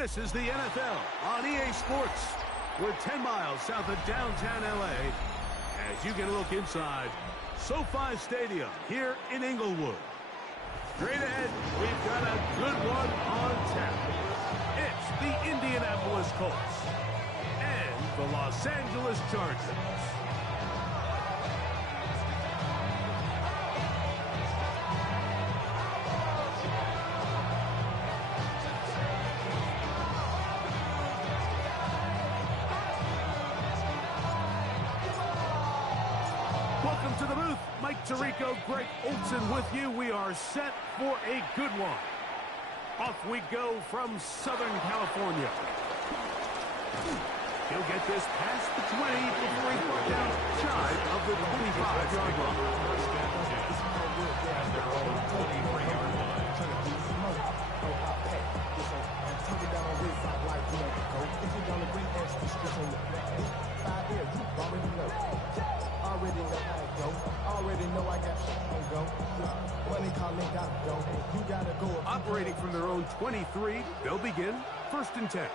This is the NFL on EA Sports. We're 10 miles south of downtown LA as you get a look inside SoFi Stadium here in Inglewood. Straight ahead, we've got a good one on tap. It's the Indianapolis Colts and the Los Angeles Chargers. Welcome to the booth. Mike Tirico, Greg Olson with you. We are set for a good one. Off we go from Southern California. He'll get this past the 20 before he goes down shy of the 25-yard line. Operating from their own 23, they'll begin 1st and 10.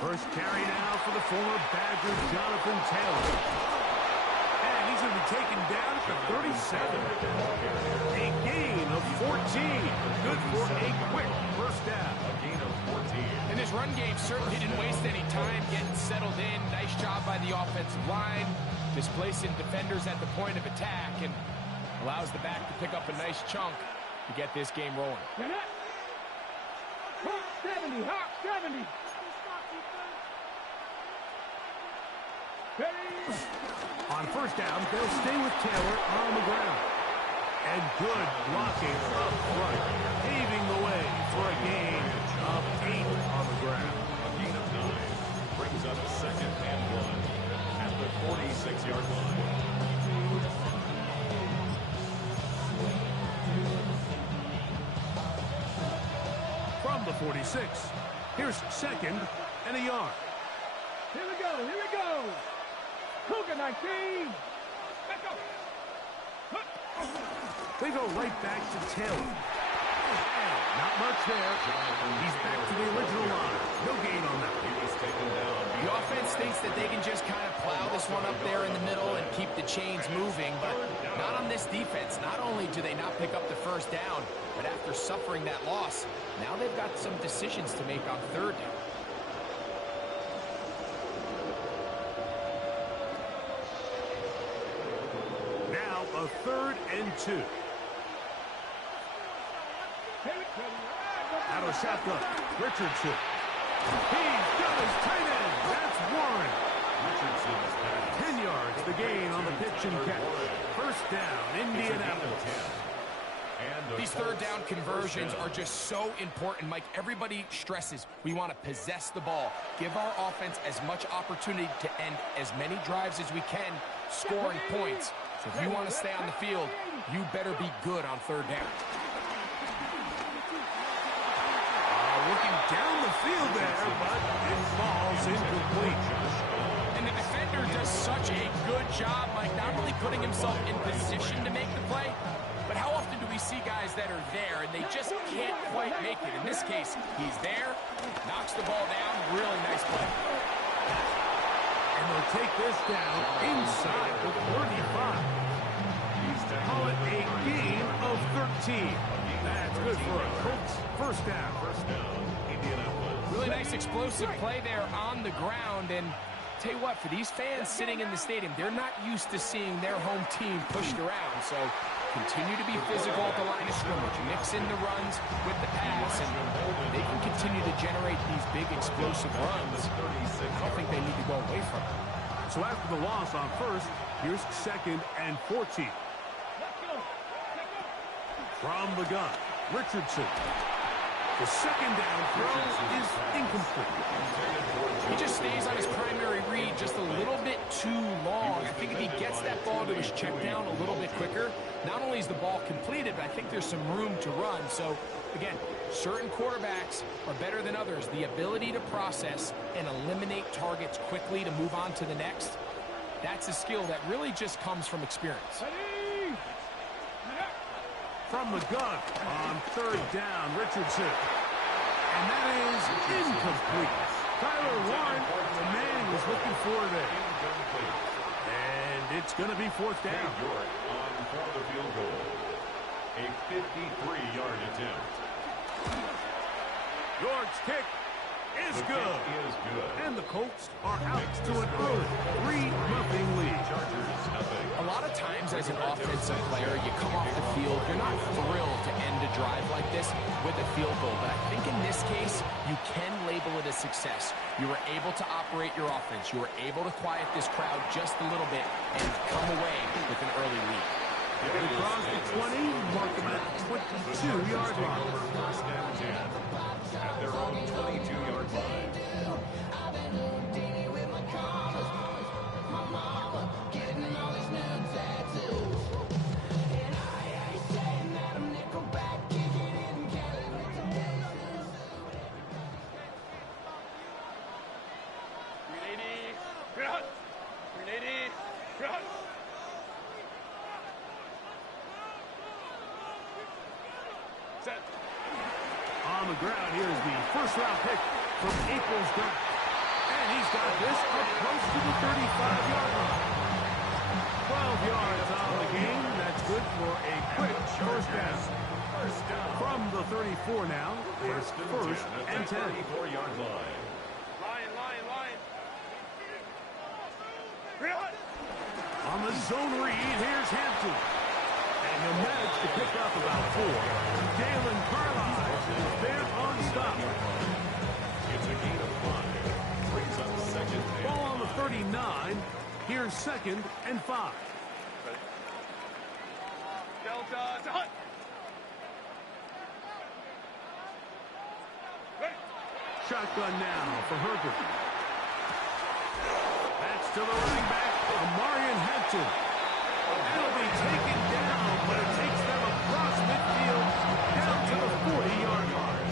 First carry now for the former Badger, Jonathan Taylor. And he's going to be taken down at the 37. A gain of 14. Good for a quick first down. A gain of 14. And this run game certainly didn't waste any time getting settled in. Nice job by the offensive line, displacing defenders at the point of attack, and allows the back to pick up a nice chunk to get this game rolling. Hawk 70, Hawk 70. On first down, they'll stay with Taylor on the ground. And good blocking up front, paving the way for a gain of 8 on the ground. A gain of 9 brings up 2nd and 1 at the 46-yard line. From the 46, here's 2nd and a yard. Here we go, here we go. Cougar 19. Let's go. They go right back to Taylor. Not much there. He's back to the original line. No gain on that. He was taken down. The offense thinks that they can just kind of plow this one up there in the middle and keep the chains moving, but not on this defense. Not only do they not pick up the first down, but after suffering that loss, now they've got some decisions to make on 3rd down. Now a 3rd and 2. Out of shotgun, Richardson. He's got his tight end. That's Warren. Richardson is back. 10 yards, the gain on the pitch and catch. First down, Indianapolis. These 3rd down conversions are just so important, Mike. Everybody stresses we want to possess the ball, give our offense as much opportunity to end as many drives as we can, scoring points. So if you want to stay on the field, you better be good on 3rd down. Looking down the field there, but it falls incomplete. And the defender does such a good job, Mike, not only putting himself in position to make the play, but how often do we see guys that are there and they just can't quite make it? In this case, he's there, knocks the ball down, really nice play. And they'll take this down inside the 35. Call it a gain of 13. That's good for a Colts first down. Indianapolis. Really nice explosive play there on the ground. And tell you what, for these fans sitting in the stadium, they're not used to seeing their home team pushed around. So continue to be physical at the line of scrimmage. Mix in the runs with the pass, and they can continue to generate these big explosive runs. I don't think they need to go away from it. So after the loss on first, here's 2nd and 14. From the gun, Richardson. The 2nd down throw is incomplete. He just stays on his primary read just a little bit too long. I think if he gets that ball to his check down a little bit quicker, not only is the ball completed, but I think there's some room to run. So, again, certain quarterbacks are better than others. The ability to process and eliminate targets quickly to move on to the next, that's a skill that really just comes from experience. From the gun on third down, Richardson. And that is incomplete. Tyler Warren, the man he was looking for there. And it's going to be fourth down. York on for the field goal. A 53-yard attempt. York's kick is good. Is good. And the Colts are out to an early 3-0 lead. Chargers nothing. A lot of times as an offensive player, you come off the field, you're not thrilled to end a drive like this with a field goal. But I think in this case, you can label it a success. You were able to operate your offense. You were able to quiet this crowd just a little bit and come away with an early lead. They cross the 20, mark them at the 22-yard line. First and 10 at their own 22-yard line. On the ground, here's the first-round pick from April's draft. And he's got this up close to the 35-yard line. 12 yards on the game. That's good for a quick first down. From the 34 now, it's first and 10. 34-yard line. On the zone read, here's Hampton. And he'll manage to pick up about 4. Dalen Carlisle is there on stop. It's a gain of 5. Brings up second and Ball on the 39. Here's second and 5. Delta to Hunt. Shotgun now for Herbert. That's to the running back, Amarian Hampton. It'll be taken down, but it takes them across midfield down to the 40-yard line.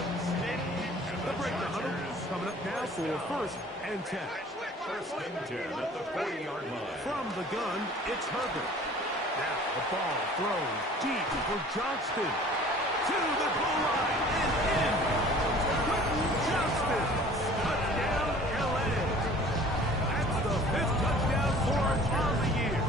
The break the huddle coming up now for first and 10. First and 10 at the 40-yard line. From the gun, it's Herbert. Now the ball thrown deep for Johnston. To the goal line and in. Quentin Johnston. Touchdown, L.A. That's the 5th touchdown for him on the year.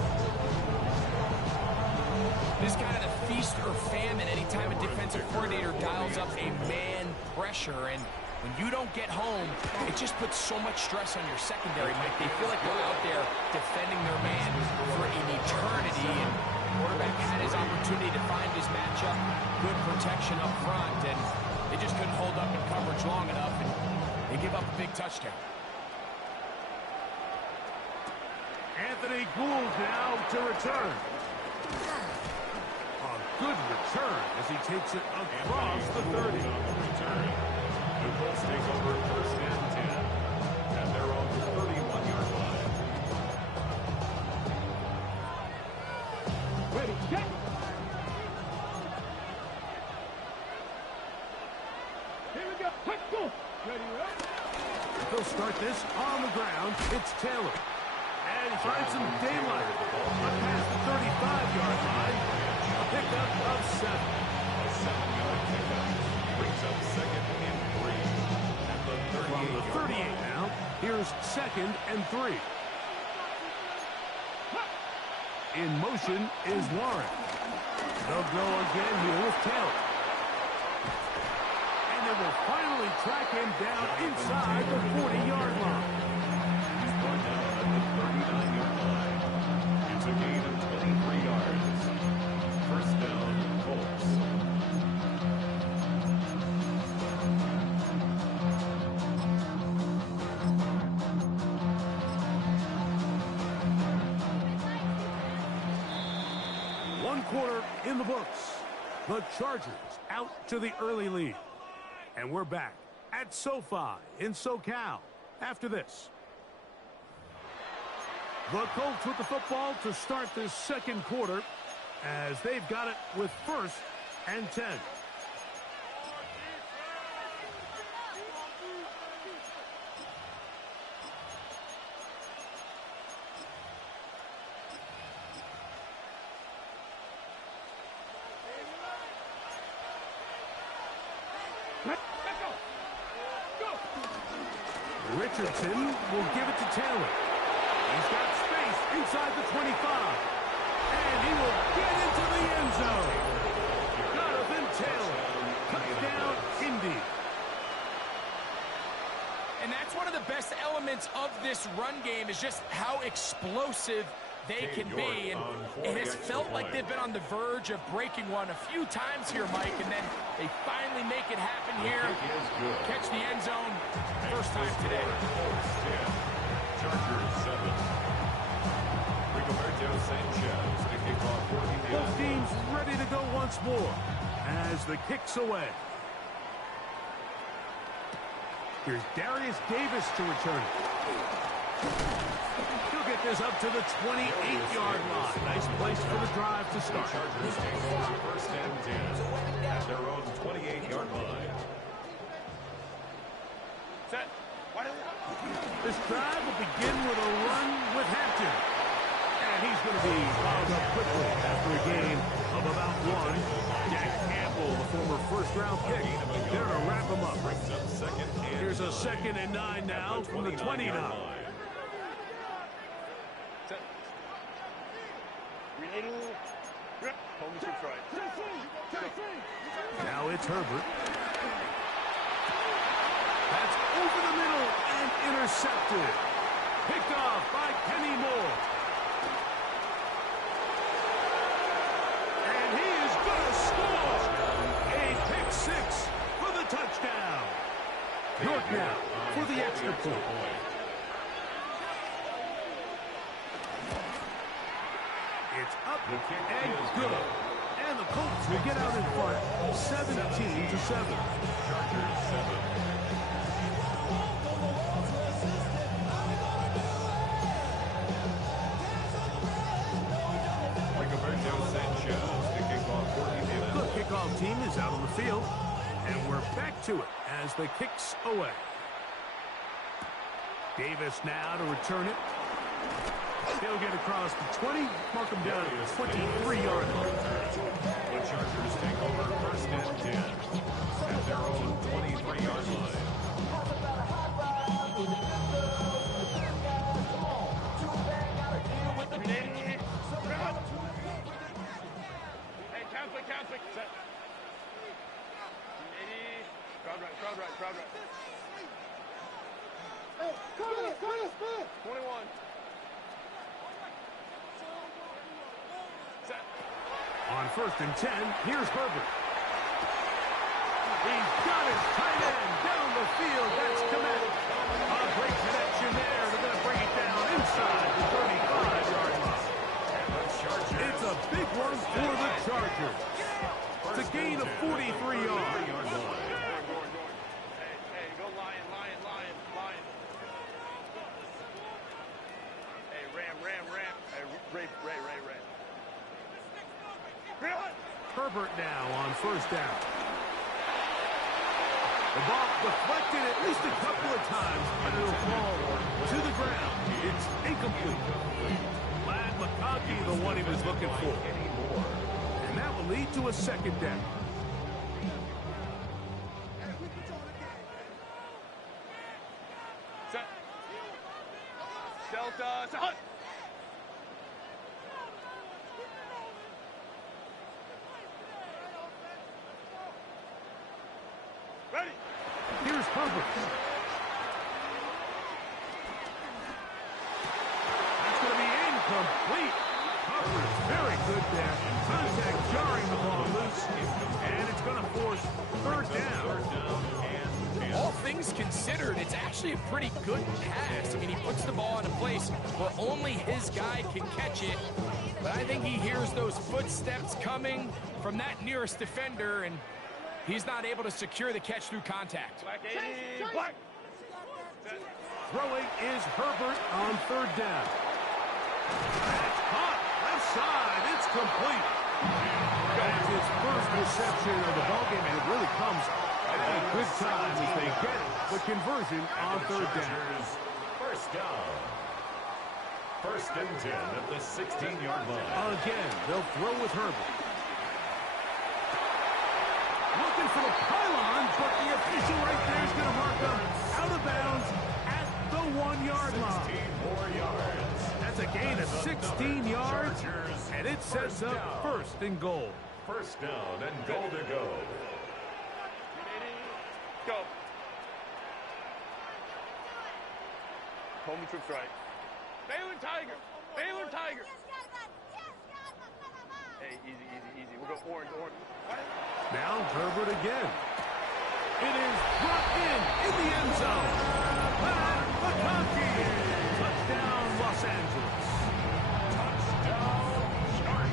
This kind of the feast or famine anytime a defensive coordinator dials up a man pressure. And when you don't get home, it just puts so much stress on your secondary, Mike. They feel like they're out there defending their man for an eternity. And the quarterback had his opportunity to find his matchup, good protection up front, and they just couldn't hold up in coverage long enough, and they give up a big touchdown. Anthony Gould now to return. A good return as he takes it across the 30. The Colts take over first and 10 at their own 31-yard line. Ready, set. Here we go. Quick, go. Ready, up. They'll start this on the ground. It's Taylor. And he finds some daylight. Up past the 35-yard line. A pickup of 7. A 7-yard pickup brings up second and 3 at the 38-yard From the 38 now, here's second and 3. In motion is Warren. They'll go again here with Taylor. And they will finally track him down inside the 40-yard line. He's brought down at the 39-yard line. It's a gain of 23 yards. First down, Colts. One quarter in the books. The Chargers out to the early lead. And we're back at SoFi in SoCal after this. The Colts with the football to start this second quarter as they've got it with first and 10. Richardson will give it to Taylor. He's got space inside the 25. And he will get into the end zone. Jonathan Taylor. Touchdown, Indy. And that's one of the best elements of this run game is just how explosive they can be. And it has felt like they've been on the verge of breaking one a few times here, Mike, and then they finally make it happen here. Catch the end zone first time today. Chargers 7. Rigoberto Sanchez to kick off 14. Both teams ready to go once more as the kick's away. Here's Darius Davis to return it. He'll get this up to the 28-yard line. Nice place for the drive to start. Chargers take over first and 10 at their own 28-yard line. Set. This drive will begin with a run with Hampton. And he's going to be fouled up quickly after a gain of about 1. Jack Campbell, the former first-round pick, there to wrap him up. Here's a 2nd and 9 now from the 29. Now it's Herbert. That's over the middle and intercepted. Picked off by Kenny Moore. And he is going to score. A pick 6 for the touchdown. York now for the extra point. It's up and good. And the Colts will get out in front 17-7. Chargers 7. The kickoff team is out on the field, and we're back to it as the kick's away. Davis now to return it. He'll get across the 20, mark him down at the 23-yard line. The Chargers take over first and 10 at their own 23-yard line. Crowd right. Hey, come 21. Set. On 1st and 10, here's Herbert. He's got his tight end down the field. That's Komet. A great connection there. They're going to bring it down inside the 35-yard line. It's a big one for the Chargers. It's a gain of 43 yards. Herbert now on 1st down. The ball deflected at least a couple of times, but it'll fall to the ground. It's incomplete. Lad McConkey, the one he was looking for. And that will lead to a 2nd down. Set. Delta. Set. Ready. Here's Herbert. That's going to be incomplete. Hubbard's very good there. Contact jarring the ball loose. And it's going to force 3rd down. All things considered, it's actually a pretty good pass. I mean, he puts the ball in a place where only his guy can catch it. But I think he hears those footsteps coming from that nearest defender, and he's not able to secure the catch through contact. Black 80. Black. Throwing is Herbert on 3rd down. That's caught. Left side. It's complete. That's his first reception of the ballgame, and it really comes at a good time as they get it. The conversion on 3rd down. First down. 1st and 10 at the 16-yard line. Again, they'll throw with Herbert. Looking for the pylon, but the official right there is going to mark them out of bounds at gain of 16 yards, and it sets up first and goal. First down and goal to go. Go. Home troops right. Baylor Tiger. Baylor Tiger. Hey, easy, easy, easy. We'll go orange, orange. Now Herbert again. It is brought in the end zone. Pat McConkey. Touchdown, Los Angeles.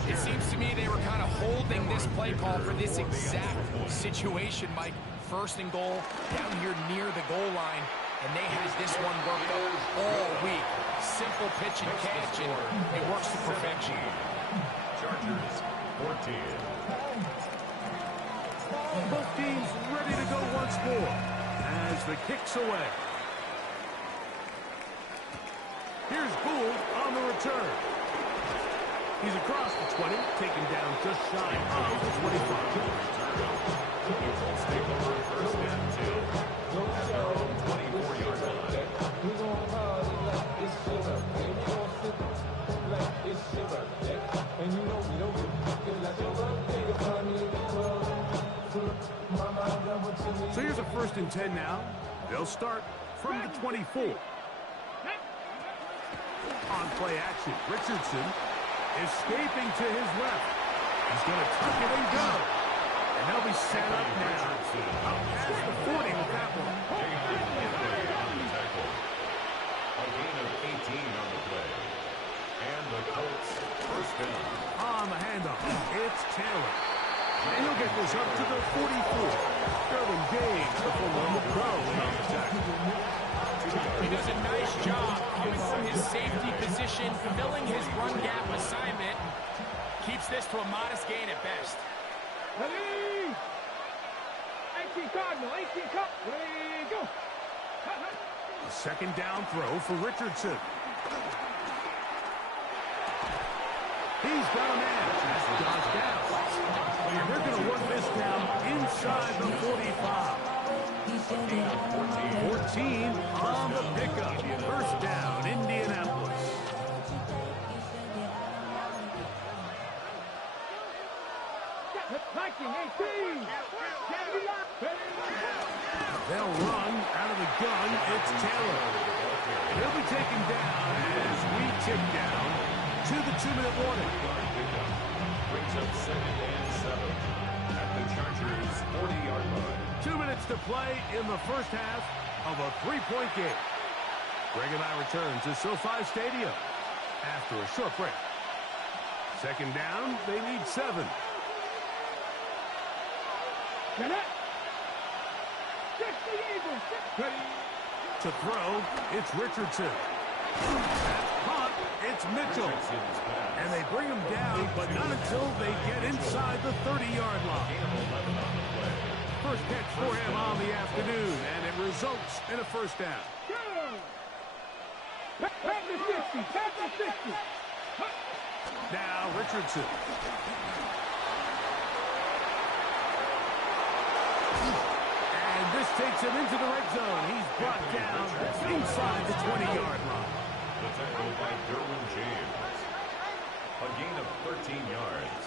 It seems to me they were kind of holding this play call for this exact situation, Mike. First and goal, down here near the goal line, and they had this one worked up all week. Simple pitch and catch, and it works to perfection. Chargers, 14. Both teams ready to go once more as the kick's away. Here's Gould on the return. He's across the 20, taken down just shy of the 25. Neutral stay over first and 2. At their own 24-yard line. So here's a 1st and 10 now. They'll start from the 24. On play action, Richardson escaping to his left. He's going to tuck it and go. And they'll be set up now. Up past the 40 with that one. A gain of 18 on the play. And the Colts first down. On the handoff, it's Taylor. And he'll get this up to the 44. Sterling James, the former pro, in on the tackle. He does a nice job coming from his safety position, filling his run gap assignment. Keeps this to a modest gain at best. Ready? 18 Cardinal, 18 Cup. Ready, go. A second down throw for Richardson. He's got a man. That's Josh down. And they're going to work this down inside the 45. 14 on the pickup. First down, Indianapolis. Viking, 18. They'll run out of the gun. It's Taylor. He'll be taken down as we tick down to the 2-minute warning. Brings up 2nd and 7 at the Chargers' 40-yard line. 2 minutes to play in the first half of a 3-point game. Greg and I return to SoFi Stadium after a short break. Second down, they need 7. Get it. Check the Eagles. To throw, it's Richardson. That's caught, it's Mitchell. And they bring him down, but not until they get inside the 30-yard line. First catch for him on the afternoon, and it results in a first down. Pass the 60. Pass the 60. Now Richardson. And this takes him into the red zone. He's brought down inside the 20-yard line. The tackle by Derwin James. A gain of 13 yards.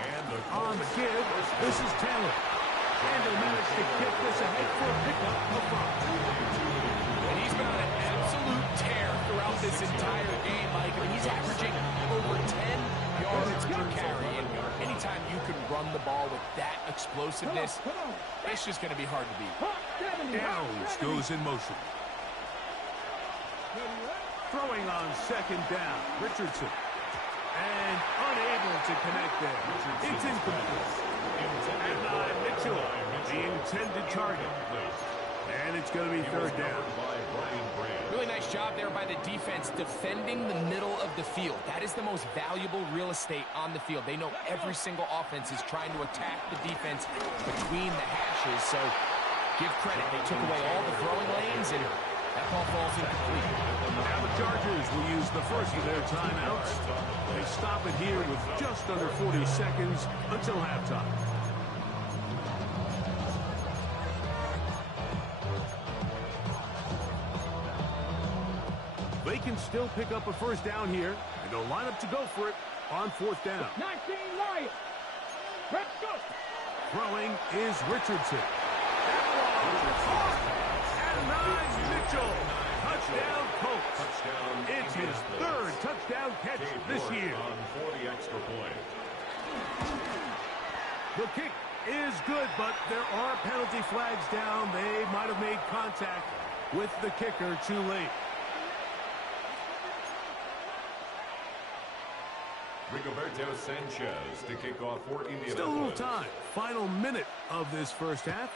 And the On the give, this is Taylor. And they managed to kick this ahead for a pickup of 5. And he's been on an absolute tear throughout this entire game, Mike. I mean, he's averaging over 10 yards per carry. And anytime you can run the ball with that explosiveness, it's just going to be hard to beat. Downs goes in motion. Throwing on second down, Richardson. And unable to connect there. It's incomplete. And Mitchell, the intended target. And it's going to be third down. Really nice job there by the defense defending the middle of the field. That is the most valuable real estate on the field. They know every single offense is trying to attack the defense between the hashes. So give credit. They took away all the throwing lanes, and that ball falls incomplete. Now the Chargers will use the first of their timeouts. They stop it here with just under 40 seconds until halftime. The they can still pick up a first down here, and they'll line up to go for it on fourth down. 19 Lions. Let's go. Throwing is Richardson. And 9 Mitchell. Touchdown Colts. It's his third touchdown catch this year. On 40 extra points. The kick is good, but there are penalty flags down. They might have made contact with the kicker too late. Rigoberto Sanchez to kick off for Indianapolis. Still a little time. Final minute of this first half.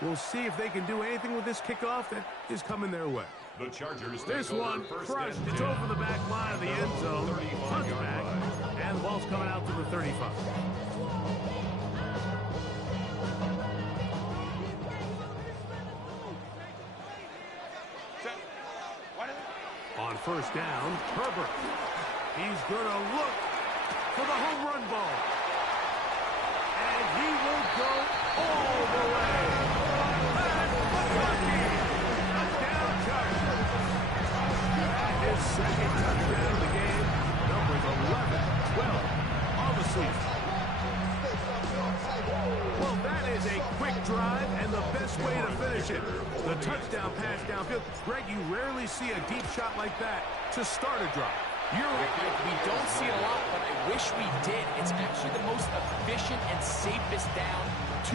We'll see if they can do anything with this kickoff that is coming their way. The Chargers This take one over first crushed. and It's 10. over the back line of the end zone. Touchback. And the ball's coming out to the 35. On first down, Herbert. He's going to look for the home run ball. And he will go all the way. Pat McCarthy. Touchdown Chargers. And his second touchdown of the game. Numbers 11, 12 on the season. Well, that is a quick drive and the best way to finish it. The touchdown pass downfield. Greg, you rarely see a deep shot like that to start a drive. You're right. We don't see it a lot, but I wish we did. It's actually the most efficient and safest down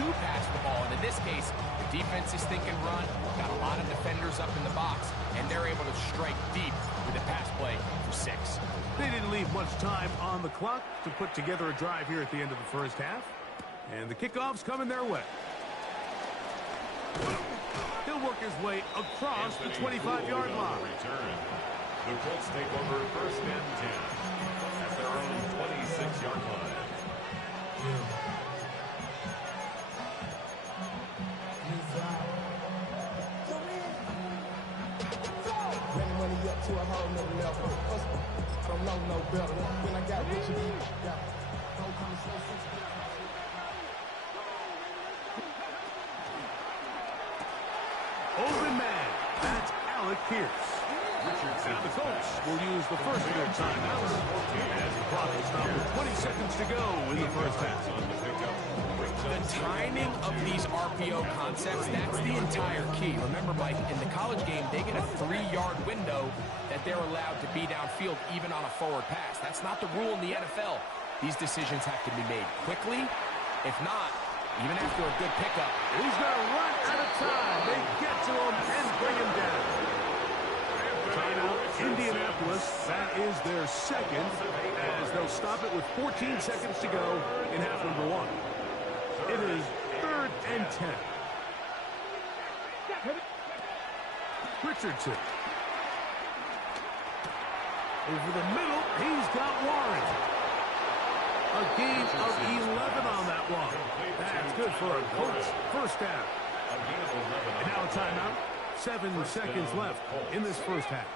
to pass the ball. And in this case, the defense is thinking run, got a lot of defenders up in the box, and they're able to strike deep with a pass play for 6. They didn't leave much time on the clock to put together a drive here at the end of the first half. And the kickoff's coming their way. He'll work his way across the 25-yard line. Return. The Colts take over first and 10 at their own 26-yard line. Bring money up to a whole nother level. I don't know no better. When I got what you need, don't come so Open man. That's Alec Pierce. Richardson. The Colts will use the first of their timeouts as the clock is stopped with 20 seconds to go in the first half. On the pickup. The timing of these RPO concepts, that's the entire key. Remember, Mike, in the college game, they get a 3-yard window that they're allowed to be downfield even on a forward pass. That's not the rule in the NFL. These decisions have to be made quickly. If not, even after a good pickup, He's going to run out of time. They get to him and bring him down. Timeout, Indianapolis. That is their second, as they'll stop it with 14 seconds to go in half number 1. It is 3rd and 10. Richardson. Over the middle, he's got Warren. A gain of 11 on that one. That's good for a Colts first down. And now a timeout. 7 seconds left in this first half.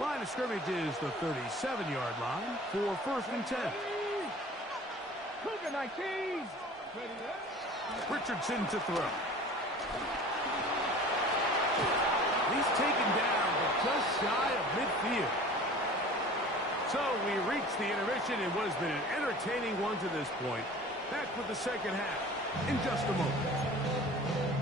Line of scrimmage is the 37-yard line for first and 10. Cougar 19. Richardson to throw. He's taken down, but just shy of midfield. So we reach the intermission in what has been an entertaining one to this point. Back with the second half in just a moment.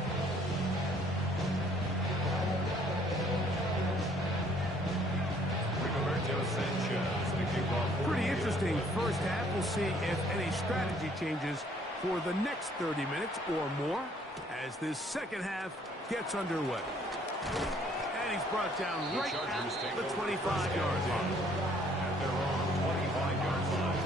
Rigoberto Sanchez to kick off. Pretty interesting first half. We'll see if any strategy changes for the next 30 minutes or more as this second half gets underway. And he's brought down right at the 25-yard line. At their own 25-yard line.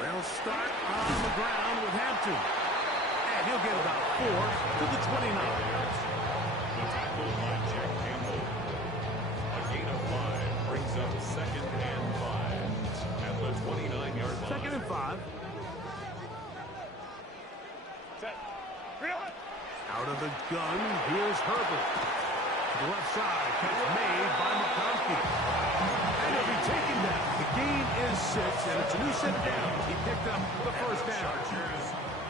They'll start on the ground with Hampton. And he'll get about 4 to the 29. The tackle by Jack Campbell. A gain of 5 brings up 2nd and 5 at the 29-yard line. 2nd and 5. Out of the gun, here's Herbert. To the left side, catch made by McConkey. And he'll be taken down. gain is 6, and it's a new set down. He picked up the first down. Chargers,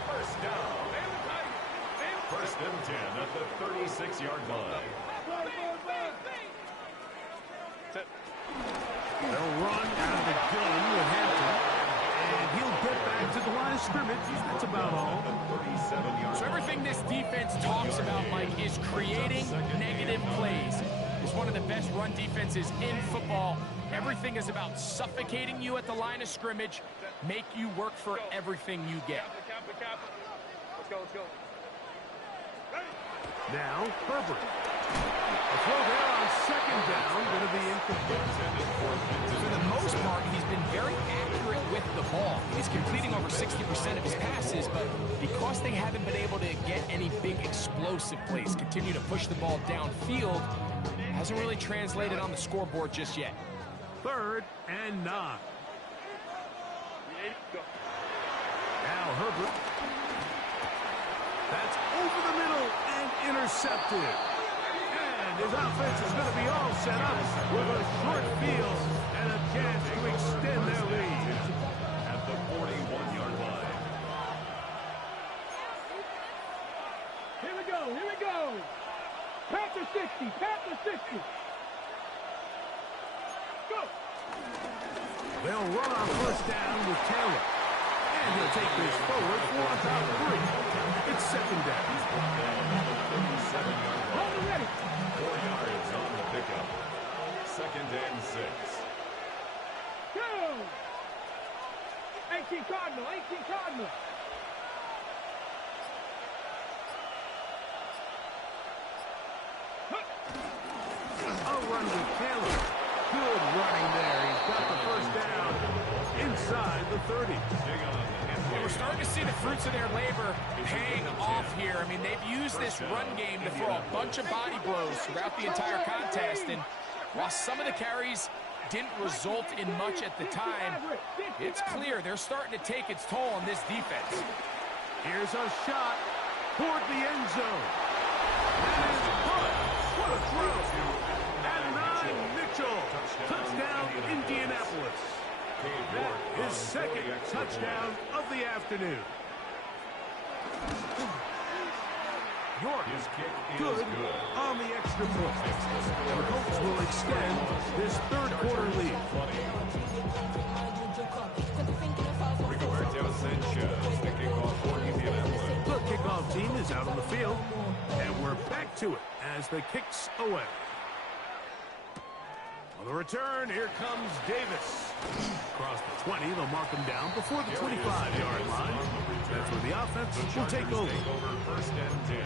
first down. First and 10 at the 36-yard line. They'll run out of the gun with Hampton, and he'll get back to the line of scrimmage. That's about all. So everything this defense talks about, Mike, is creating negative plays. It's one of the best run defenses in football. Everything is about suffocating you at the line of scrimmage, make you work for everything you get. Let's go, let's go. Now, Herbert. A throw there on second down, going to be incomplete. For the most part, he's been very accurate with the ball. He's completing over 60% of his passes, but because they haven't been able to get any big explosive plays, continue to push the ball downfield, hasn't really translated on the scoreboard just yet. 3rd and 9. Now Herbert. That's over the middle and intercepted. And his offense is going to be all set up with a short field and a chance to extend their lead. At the 41-yard line. Here we go, here we go. Panther 60, Panther 60. Go. They'll run on first down with Taylor. And he'll take this forward for about 3. It's second down. 37-yard line. Hold it ready. 4 yards on the pickup. Second and 6. Go. 18 Cardinal, 18 Cardinal. A run with Taylor. Good running there. He's got the first down inside the 30. Well, we're starting to see the fruits of their labor paying off here. I mean, they've used this run game to throw a bunch of body blows throughout the entire contest. And while some of the carries didn't result in much at the time, it's clear they're starting to take its toll on this defense. Here's a shot toward the end zone. That is good. What a throw. And 9, Mitchell. Touchdown, Indianapolis. That is second touchdown of the afternoon. York His kick is good on the extra point. And the Colts will extend this third-quarter lead. Rigoberto Sanchez, the kickoff for Indianapolis. The kickoff team is out on the field, and we're back to it as the kick's away. On the return, here comes Davis. Across the 20, they'll mark him down before the 25-yard line. That's where the offense will take over. First and 10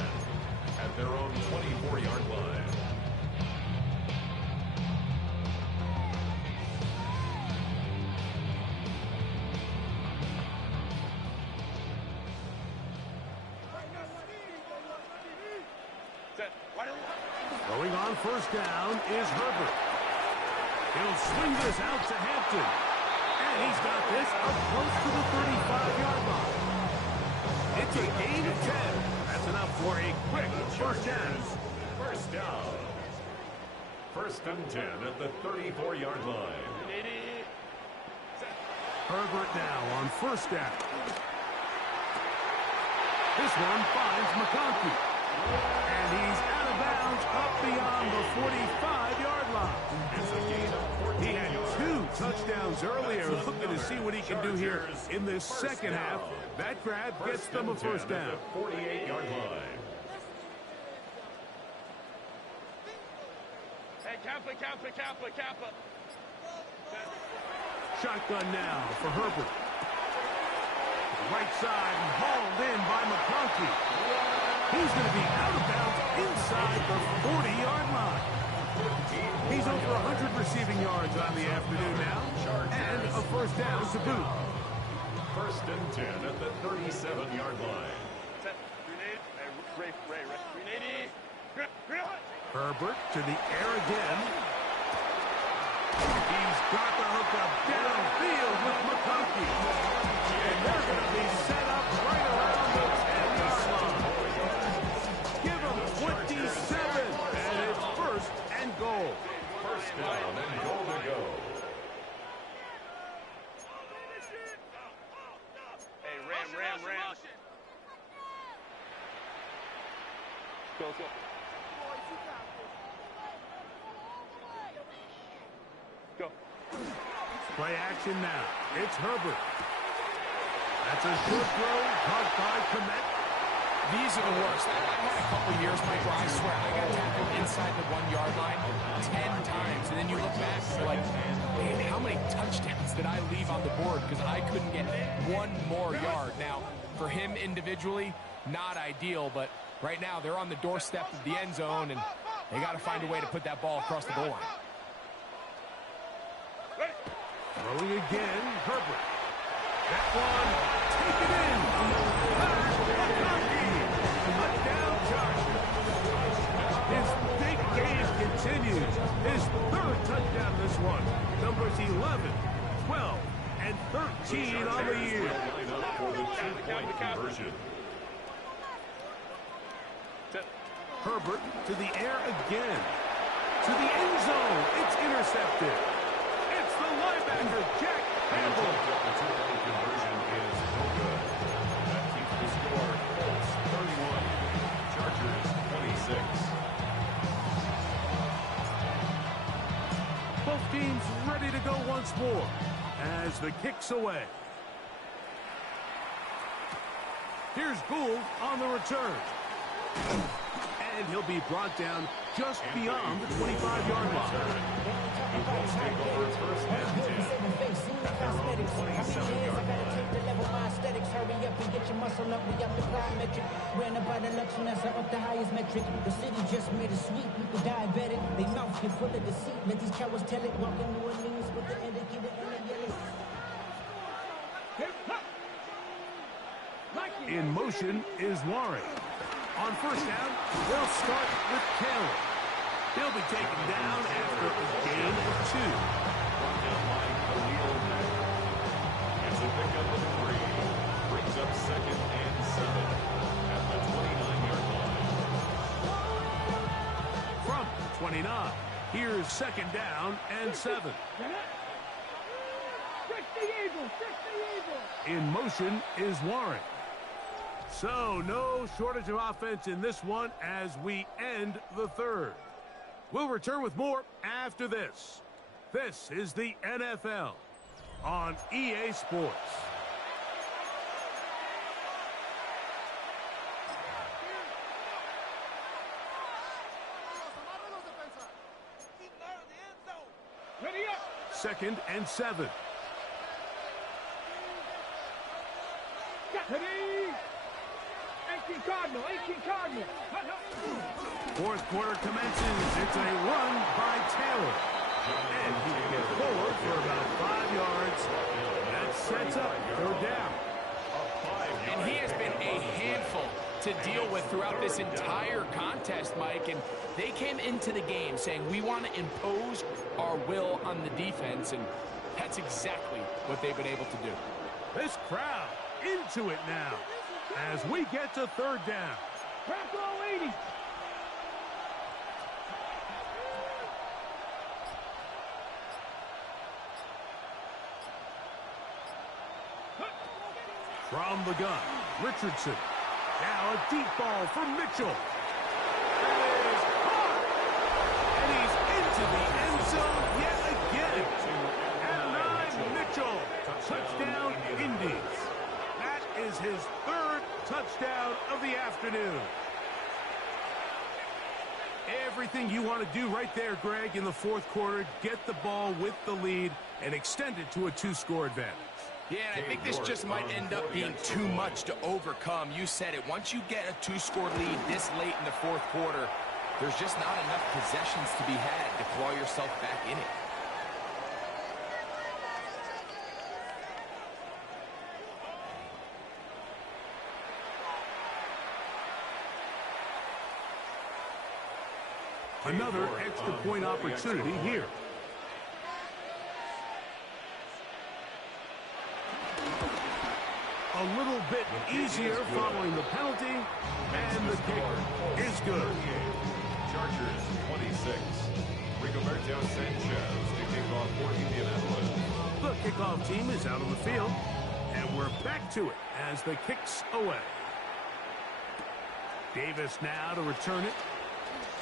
at their own 24-yard line. Going on first down is Herbert. He'll swing this out to Hampton. And he's got this up close to the 35-yard line. It's a gain of 10. That's enough for a quick first down. First down. First and 10 at the 34-yard line. Herbert now on first down. This one finds McConkey. And he's out of bounds up beyond the 45-yard line. He had 2 touchdowns earlier. Looking to see what he can do here in this second half. That grab gets them a first down. 48-yard line. Hey, Kappa. Shotgun now for Herbert. Right side and hauled in by McConkey. He's going to be out of bounds inside the 40-yard line. He's over 100 receiving yards on the afternoon now, and a first down to boot. First and 10 at the 37-yard line. Herbert to the air again. He's got the hookup downfield with McConkey. And they're going to be set up right around the 10-yard line. Give him 27, and it's first and goal. First down and goal to go. Go. Go. Play action now. It's Herbert. That's a good throw, caught by Komet. These are the worst. I've had a couple years, Mike, where I swear I got tackled inside the 1-yard line 10 times. And then you look back and you're like, man, how many touchdowns did I leave on the board because I couldn't get one more yard? Now, for him individually, not ideal, but right now they're on the doorstep of the end zone, and they got to find a way to put that ball across the goal line. Throwing again, Herbert. That one, taken in. Touchdown, Chargers. His big game continues. His third touchdown in this one. Numbers 11, 12, and 13 on the year. For the two-point conversion. Herbert to the air again. To the end zone. It's intercepted. It's the linebacker, Jack Campbell. The two-point conversion is no good. That keeps the score. Colts 31, Chargers 26. Both teams ready to go once more as the kick's away. Here's Gould on the return. And he'll be brought down just beyond the 25-yard line. The Colts take over first and 10 at their own 27-yard line. Hurry up and get your muscle up. We up the plyometric. Ran about the luxury, that's up the highest metric. The city just made a sweep. People diabetic. They mouth get full of deceit. Let these cowards tell it. Walk into a news with the indicator and the yellow. In motion is Warren. On first down, they'll start with Taylor. He'll be taken down after a gain of 2. It's a pickup of 3. Brings up second and 7 at the 29-yard line. From the 29, here's second down and 7. In motion is Warren. So, no shortage of offense in this one as we end the third. We'll return with more after this. This is the NFL on EA Sports. Ready up. Second and 7. Ready. 18 Cardinal. Fourth quarter commences. It's a run by Taylor. And he can get forward for about 5 yards. That sets up third down. And he has been a handful to deal with throughout this entire contest, Mike. And they came into the game saying, we want to impose our will on the defense. And that's exactly what they've been able to do. This crowd into it now as we get to third down. Crack all 80. From the gun, Richardson. Now a deep ball for Mitchell. That is caught. And he's into the end zone yet again. And 9, Mitchell. Touchdown, Indies. That is his third touchdown of the afternoon. Everything you want to do right there, Greg, in the fourth quarter. Get the ball with the lead and extend it to a 2-score advantage. Yeah, and I think this just might end up being too much to overcome. You said it. Once you get a 2-score lead this late in the fourth quarter, there's just not enough possessions to be had to claw yourself back in it. Another extra point opportunity here. A little bit easier following the penalty, and the kick is good. Chargers 26. Rigoberto Sanchez to kick off for Indianapolis. The kickoff team is out on the field, and we're back to it as the kick's away. Davis now to return it.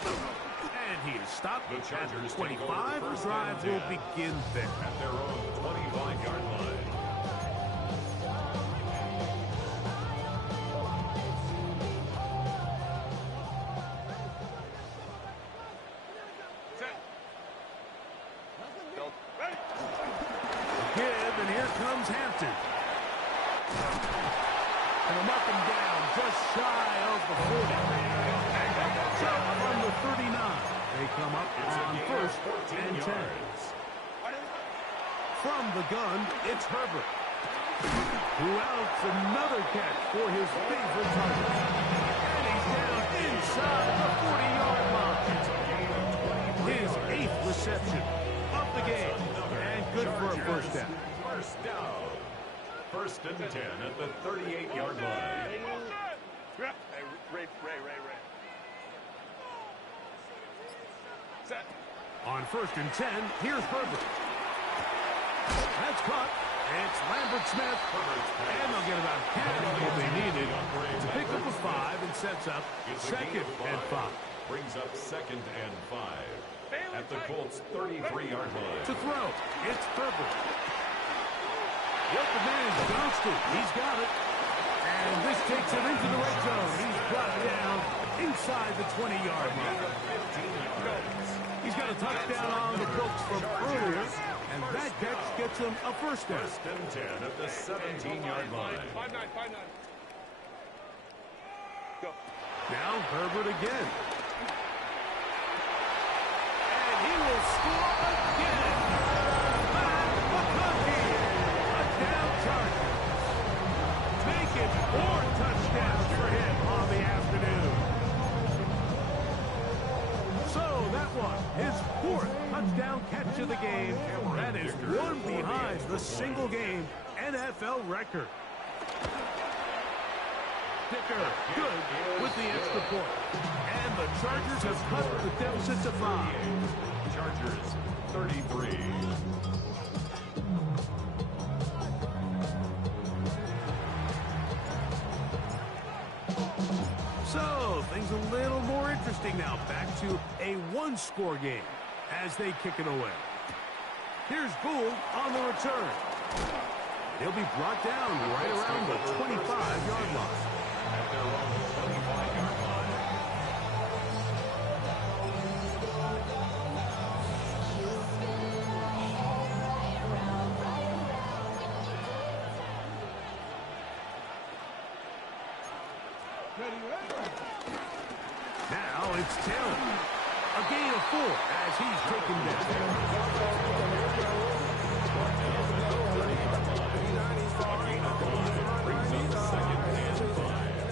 And he is stopped The at Chargers 25. The drive will begin there. At their own 25-yard line. Give, and here comes Hampton. And they'll mark him down just shy of the 40. Shot from the 39. They come up on first and 10. From the gun, it's Herbert, who outs another catch for his favorite target. And he's down inside the 40-yard line. His 8th reception of the game. And good for a first down. First down. First and 10 at the 38-yard line. Hey, Ray. Set. On first and 10, here's Herbert. That's caught. It's Lambert Smith. And they'll get about half of what they needed to pick up a 5 and sets up second and 5. Brings up second and 5. At the Colts' 33-yard line. To throw, it's Herbert. Yep, the man is Johnston. He's got it. And this takes him into the red zone. He's brought down inside the 20-yard line. He's got a touchdown on the Colts from earlier, and that catch gets him a first down. First and 10 at the 17-yard line. 5-9. Go. Now Herbert again. And he will score again. Touchdown Chargers. Make it 4 touchdowns for him on the afternoon. So that was his 4th touchdown catch of the game. That is one behind the single-game NFL record. Dicker, good with the extra point. And the Chargers have cut the deficit to 5. Chargers, 33. So, things a little more interesting now. Back to a one-score game as they kick it away. Here's Gould on the return. He'll be brought down right around the 25-yard line. At their own 25-yard line. Now it's Taylor. A gain of 4 as he's taken down.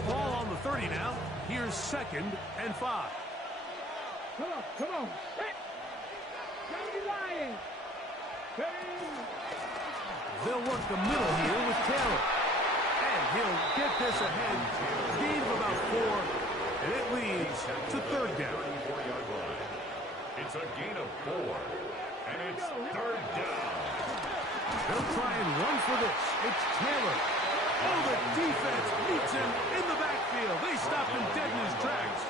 Ball on the 30 now. Here's second and 5. Come on. Hey! Don't be lying. Hey! They'll work the middle here with Taylor. And he'll get this ahead. Gain of about 4. And it leads to third down. It's a gain of 4. And it's third down. They'll try and run for this. It's Taylor. Oh, the defense meets him in the backfield. They stopped him dead in his tracks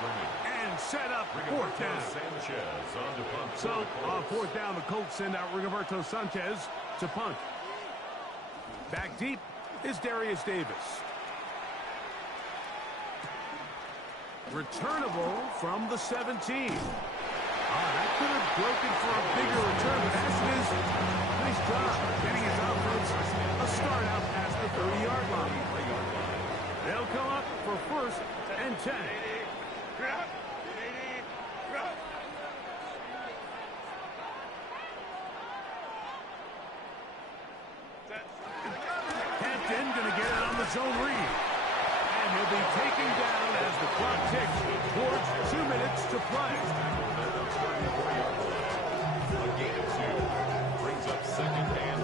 and set up fourth down. Sanchez on to punt. So, on fourth down, the Colts send out Rigoberto Sanchez to punt. Back deep is Darius Davis. Returnable from the 17. That could have broken for a bigger return, but as it is, nice job getting his offense a start out past the 30-yard line. They'll come up for first and 10. Hampton going to get it on the zone read. And he'll be taken down as the clock ticks towards 2 minutes to play. A gain of 2 brings up second and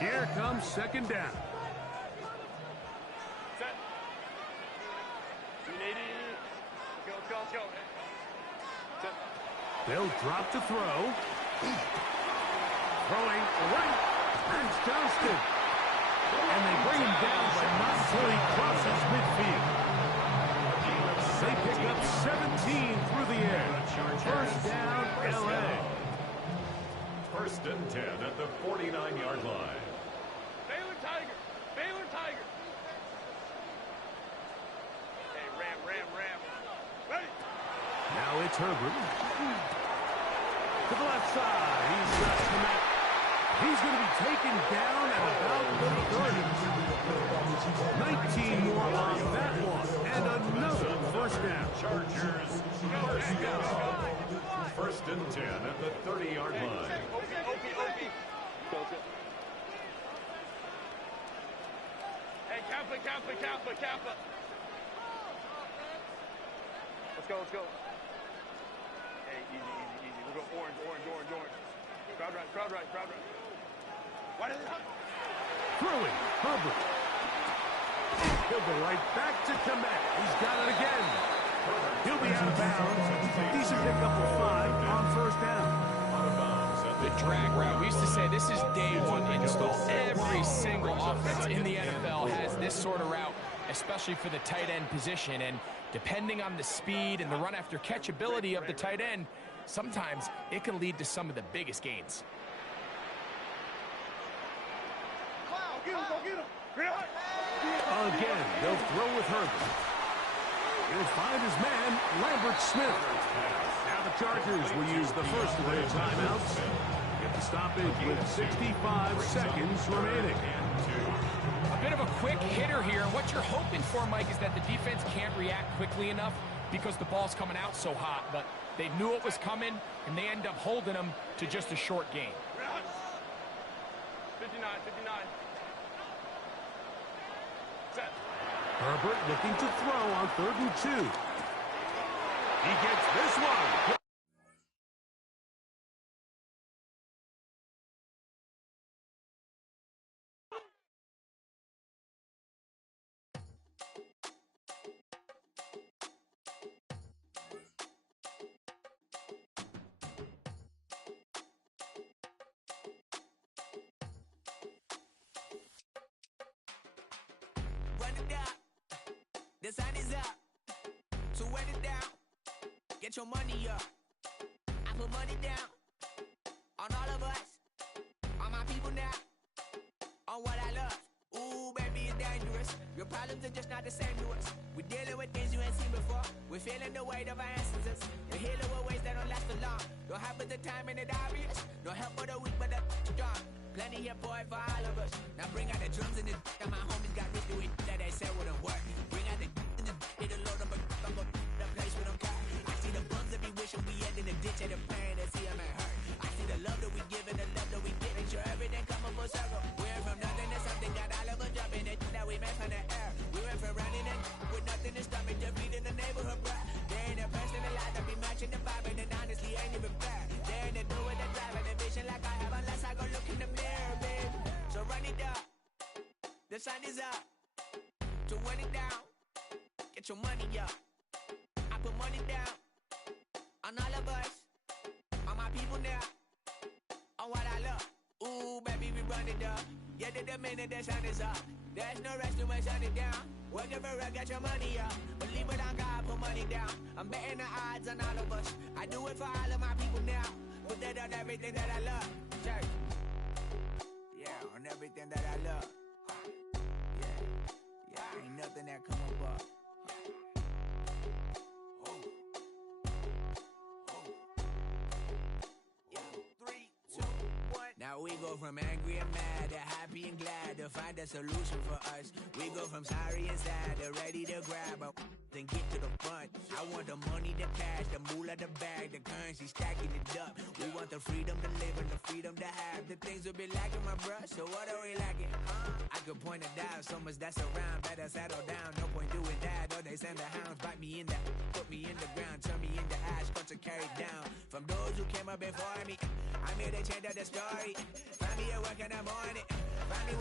8. Here comes second down. Set. 280. Go. Set. They'll drop to throw. Throwing right. That's Johnston. And they bring him down, but not until he crosses midfield. up 17 through the air. First down, L.A. First and 10 at the 49-yard line. Baylor Tiger. Baylor Tiger. Hey, Ram. Ready? Now it's Herbert. To the left side. He's got Clement. He's going to be taken down at about the 30. 19 more on that one. And another first down. Chargers, first down. First and 10 at the 30-yard line. Opie. Hey, Kappa. Let's go. Hey, easy. We'll go orange. Crowd right. What is it? Throwing, Hubbard. He'll go right back to Clement. He's got it again. He'll be out of bounds. Decent pickup for 5 on first down. The drag route. We used to say this is day one install. Every single offense in the NFL has this sort of route, especially for the tight end position. And depending on the speed and the run after catch ability of the tight end, sometimes it can lead to some of the biggest gains. Go get him. Again, they'll throw with Herbert. He'll find his man, Lambert Smith. Now the Chargers will use the first of their timeouts. Get the stoppage with 65 seconds remaining. A bit of a quick hitter here. What you're hoping for, Mike, is that the defense can't react quickly enough because the ball's coming out so hot. But they knew it was coming, and they end up holding them to just a short gain. 59. Set. Herbert looking to throw on 3rd and 2. He gets this one. Run it down. The sun is up. So run it down. Get your money up. I put money down on all of us, on my people now, on what I love. Ooh, baby, it's dangerous. Your problems are just not the same to us. We're dealing with things you ain't seen before. We're feeling the weight of our ancestors. We're healing with ways that don't last for long. Don't have but the time and the obvious. No help for the weak, but the strong. Plenty here, boy, for all of us. Now bring out the drums and the and my homies got me doing that they said wouldn't work. Bring out the and the load up, I'm gonna the place with them cut. I see the bums that be wishing we end in the ditch of the pain and see them ain't hurt. I see the love that we give and the love that we get. Make sure everything come up full circle. We're from nothing to something, got all of us jumping it that we met from the air. We went from running it with nothing to stop it, just beat in the neighborhood, bruh. There ain't a person alive that be matching the vibe, and honestly ain't even fair. There ain't a do with the drive and the vision like I have unless I go look in the mirror, babe. So run it up, the sun is up. So run it down, get your money up. I put money down on all of us, on my people now, on what I love. Ooh, baby, we run it up. Yeah, the minute the sun is up, there's no rest to shut it down. Working for real, get your money up. Believe it on God, put money down. I'm betting the odds on all of us. I do it for all of my people now. Put that on everything that I love. Church. Yeah, on everything that I love. Yeah, ain't nothing that come above. Now we go from angry and mad to happy and glad to find a solution for us. We go from sorry and sad to ready to grab up and get to the front. I want the money, the cash, the moolah, the bag, the currency, stacking it up. We want the freedom to live and the freedom to have. The things will be lacking, my bruh, so what are we lacking? I could point it out, so much that's around. Better settle down, no point doing that. Or they send the hounds, bite me in the, put me in the ground, turn me into ash, culture carried down. From those who came up before me, I'm here to change up the story. Find me at work in the morning, find me